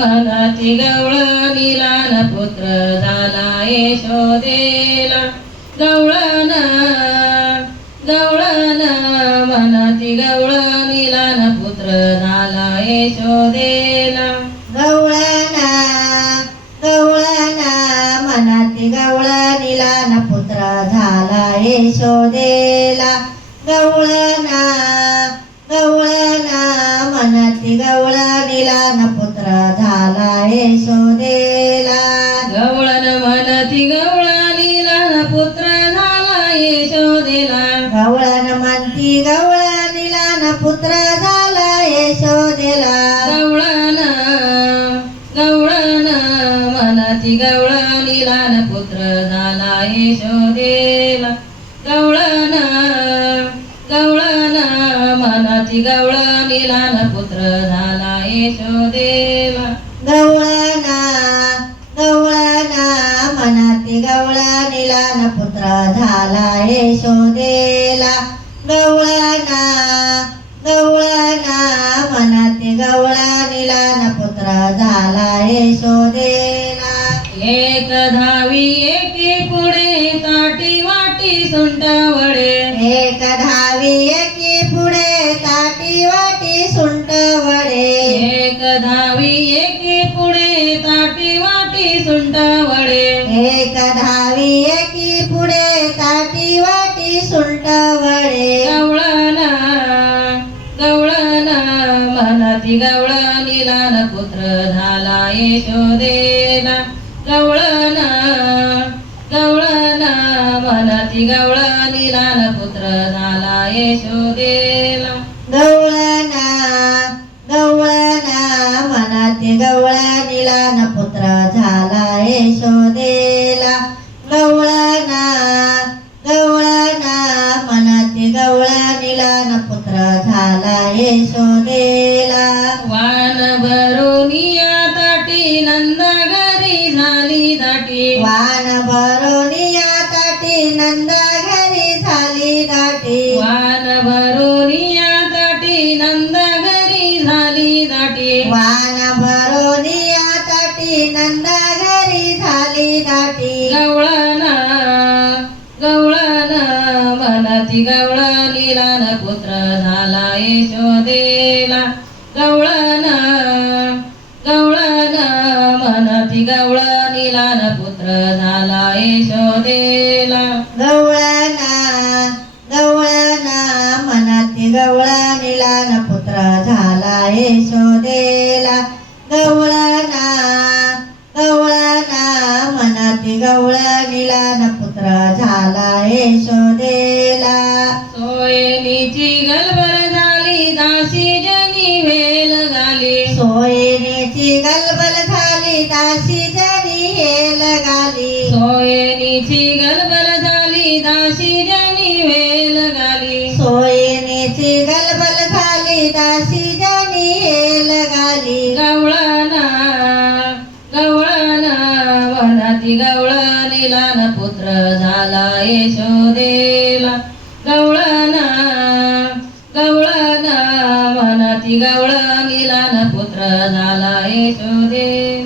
मनाची गवळ निलान पुत्र झाला यशोदेला. गवळण गवळण मनाची गवळ निलान पुत्र झाला यशोदेला. गवळणा गवळणा मनाची गवळ निलान पुत्र झाला यशोदेला. गवळणा गवळना मनाती गवळ निलान पुत्र झाला यशोदेला गवळण म्हणती गवळ निलान पुत्र झाला यशोदेला गवळण म्हणती गवळ निलान पुत्र झाला यशोदेला गवळण गवळण मनाची गवळ निलान पुत्र झाला यशोदेला गवळण गवळण मनाची गवळ निलान पुत्र झाला यशोदेला गवळणा गवळणा मनाती गवळ निलान पुत्र झाला यशोदेला गवळणा गवळणा मनाती गवळ निलान पुत्र झाला यशोदेला एक धावी एके पुढे ताटी वाटी सुंट वडे एक धावी एकी पुढे ताटी वाटी सुंट वडे गवळणा गवळणा मनाची गवळ निलान पुत्र झाला यशोदेला. गवळणा गवळणा मनाची गवळ निलान पुत्र झाला यशोदेला. गवळणा गवळणा मनाते गवळ निलान पुत्र झाला यशोदेला गवळणा मनाते गवळ निलान पुत्र झाला यशोदेला वान भरुनिया ताटी नंदा घरी झाली दाटी. वान भरोनिया ताटी नंदा घरी झाली दाटी. वान भरुनिया ताटी नंदा घरी झाली दाटी. मनाची गवळ न पुत्र झाला यशोदेला. गवळणा गवळणा मनाची गवळ न पुत्र झाला यशोदेला. गवळणा गवळणा मनाती गवळ निलान पुत्र झाला यशोदेला. देला गवळा मनाती गवळ निलान पुत्र झाला यशोदेला सोयनीची गलबल झाली दासी जनी वेल घाली सोयीची गलबल झाली दासी जनी हेल गाली. सोयनीची गलबल झाली दासी जनी वेल घाली सोयीची गलबल झाली दासी जनी हेल गाली. गवळणा वनाती गवळ न पुत्र झाला यशोदेला. गवळणा गवळणा वनाती गवळ न पुत्र झाला यशोदेला